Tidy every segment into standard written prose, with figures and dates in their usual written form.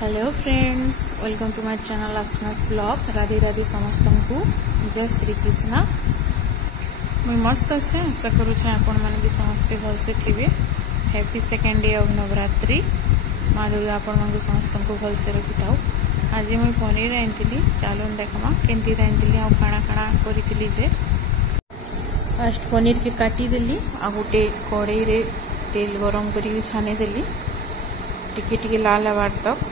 Hello friends, welcome to my channel आसनास blog. Radhe Radhe समस्त को जय श्री कृष्ण। मुझे मस्त अच्छे, आशा करुचे आपण मैंने भी समस्ते भलसे थे। Happy second day of Navratri. माँ दुर्गा आपण मैं समस्त को भलसे रखी था। आज मुझे पनीर आनी, चलो देखमा केमती रांधी आ काଣା काଣା करी जे। फास्ट पनीर के काटिदेली आ गोटे कड़ई रे तेल गरम करी छानीदेली टिके टिके लाल हबार तक।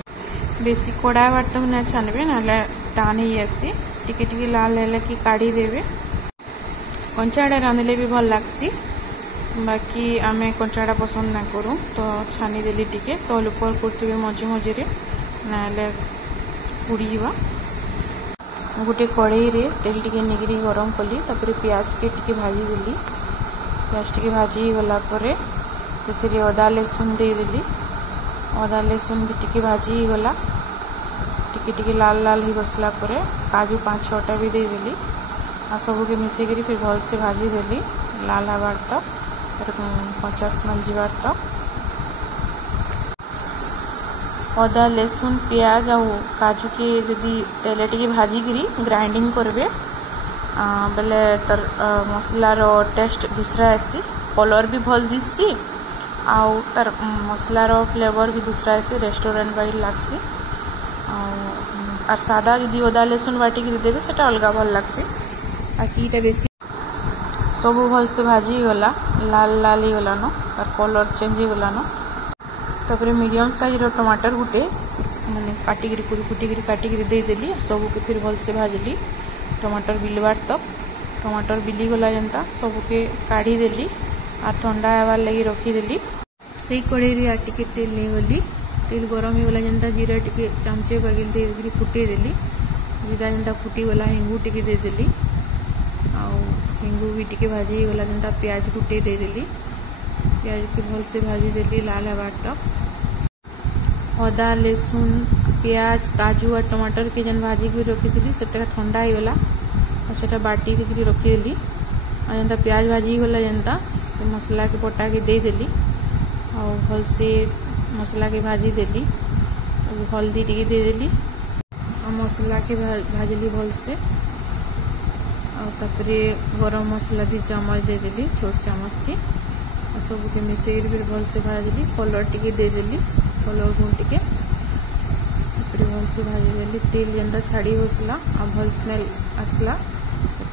बेसी कड़ा हबार तक ना छानबे ना टाण ही आसी। टिके टिके लाल है कि काढ़ी देवे। कंचाड़ा रांधले भी भल लगसी, बाकी आमे कंचाड़ा पसंद ना करूँ तो छानी देली टिके तल ऊपर करते मझे मझे ना पुड़ी। गोटे कड़ई रे तेल टिके निगरी गरम कली, तापर प्याज के टिके भाजी देली। प्याज टिके भाजी गला परे से अदा लहसुन देदेली। अदा लहसुन भी टिके भाजी गला, टिके टिके लाल लाल ही बसला परे काजू 5-6टा भी देदेली। आ सबके मिसेकरी फिर भल से भाजी देली लाल हबार तक, 50 स्मेल जीवार तक। अदा लहसुन प्याज आ काजू के जदि तेल टिके भाजी गिरी ग्राइंडिंग करबे बेले तर मसलार टेस्ट दूसरा आसी, कलर भी भल दिसी आउ तार मसलार फ्लेवर भी दूसरा आसी, रेस्टोरेंट वाइज लागसी। और सादा जदि अदा लहसुन बाटी देवे से अलग भल लागसी। बाकी ये बेसी सब भल से भाजी गला, लाल लाल ही गलान और कलर चेंज ही गलान। तापर मीडियम साइज रो टमाटर गुटे मैंने काटिकी कुटी काटिकी देदेली। सबके फिर भल से भाजली टमाटर बिलवार तक। टमाटर बिली गला जनता सबके काढ़ी देली आ ठंडा हबार लगी रखीदेली। से कड़ई आ टिके तेल नहीं गली, तेल गरम होगा जनता जीरा टिके चामचे करके फुटे देली। जीरा जनता फुटी गला हिंगू टिके देदेली। हिंगू भी टिके भाजी गला जनता प्याज गुटे देदेली। प्याज के भल से भाजी देली लाल हबार तक। अदा लहसुन प्याज काजू और टमाटर के जन भाजी भी रखी से ठंडा ही गला और से बाटी रखीदेली। और जनता प्याज भाजी गला जनता मसला के पटा के देदेली और भल से मसला के भाजी देली। हल्दी टिके देदेली और मसला के भाजली भल से। और गरम मसला 2 चम्मच देदेली, छोट चम्मच थी। और सबके मिसेर फिर भल से भाजली। कलर टिके देदेली, कलर गुण टिके भल से भाजी देली। तेल जेनता छाड़ी बसला और भल स्मेल आसला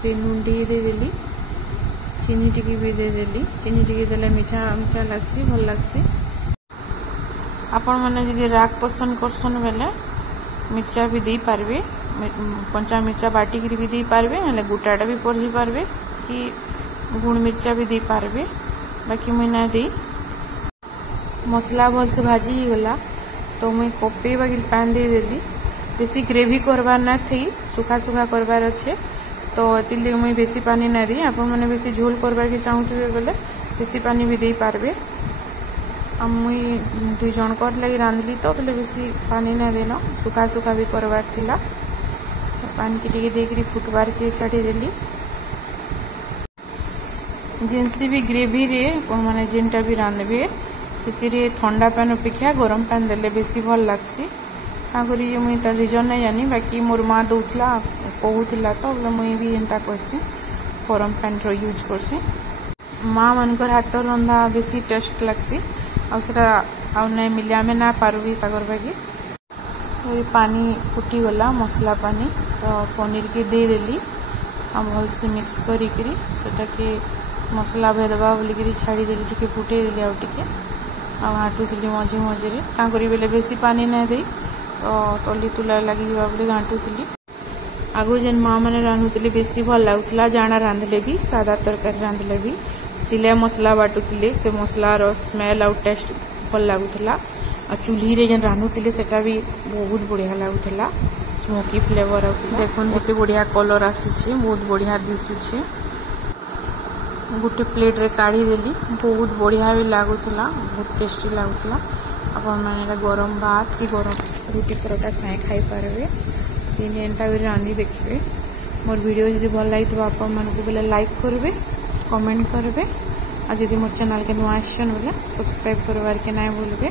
नून टिके देदेली। चीनी टिके भी देदेली। चीनी टिके देले मीठा मीठा लागसी, भल लागसी। आपण मैंने जदि राग पसंद करसन बेले मिर्चा भी दे पारबे, कंचा मिर्चा बाटिकी भी दे पारबे, ना गोटाटा भी पड़ी पारबे कि गुण मिर्चा भी दे पारबे। बाकी मुई ना दे। मसला भल से भाजी ही गला तो मुई कपे बाकी पान दे देली। बेसी ग्रेवी करबार ना थी, सुखा सुखा करबार अच्छे तो एतिले मुई बेसी पानी ना दी। आपण मैंने बेसी झोल करबार के चाहूथे बेले बेसी पानी भी दे पारबे। मुई 2 जनकर लगी रांधली तो बेले बेसी पानी ना देना, सुखा सुखा भी करबार थिला। पानी की टिके देकरी फुटबार के छाड़ी देली। जिनसी भी ग्रेवी रे माने जेनटा भी रांधबे से ठंडा पान अपेक्षा गरम पान देले बेसी भल लागसी। क्या करी मुई तार रिजन नहीं जानी, बाकी मोर माँ दौला कहूला तो मुई भी एंता करसी, गरम पान यूज करसी। माँ मानकर हाथ रंधा बेसी टेस्ट लागसी आ नहीं मिले आमे ना पारबी ताकर बाकी। पानी फुटी गला मसला पानी तो पनीर के दे देली आ भल से मिक्स करी के मसला भेदबा बोलिकी छाड़ी देली। टिके फुटे देली आउ टिके घाटुली मझे मझे क्या करी बेले बेसी पानी ना दे तो तली तुला लगी बोली घाटुली। आगु जेन माँ मैंने रांधुले बेसी भल लगुला, जाना रांधले भी सादा तरकारी रांधले भी सिले मसला बाटुले से मसलार स्मेल आउ टेस्ट भल लगुला। और चूल्ही रे जेन रांधुले सेटा भी बहुत बढ़िया लगुला, स्मोकी फ्लेवर आउला। देखो केते बढ़िया कलर आसी, बहुत बढ़िया दिशुचे। गोटे प्लेट रे काढ़ी देली, बहुत बढ़िया भी लगुला, बहुत टेस्टी लगुला। आपण मैंने गरम भात कि गरम रुटी परोटा साए खाई पारबे। तीन एंता भी रांधी देखिए। मोर वीडियो जदि भल लगी आपण मानक बेले लाइक करबे, कमेंट करबे। और जदि मोर चैनल के नुआ आसन बेले सब्सक्राइब करबार के ना भूलबे।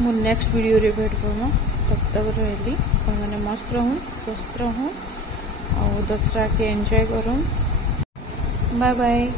मो नेक्स्ट वीडियो रे भेट पड़ो तब तक रहली मैंने मस्त रहूँ स्वस्थ रहूँ और दसरा के एंजॉय करूँ बाय बाय।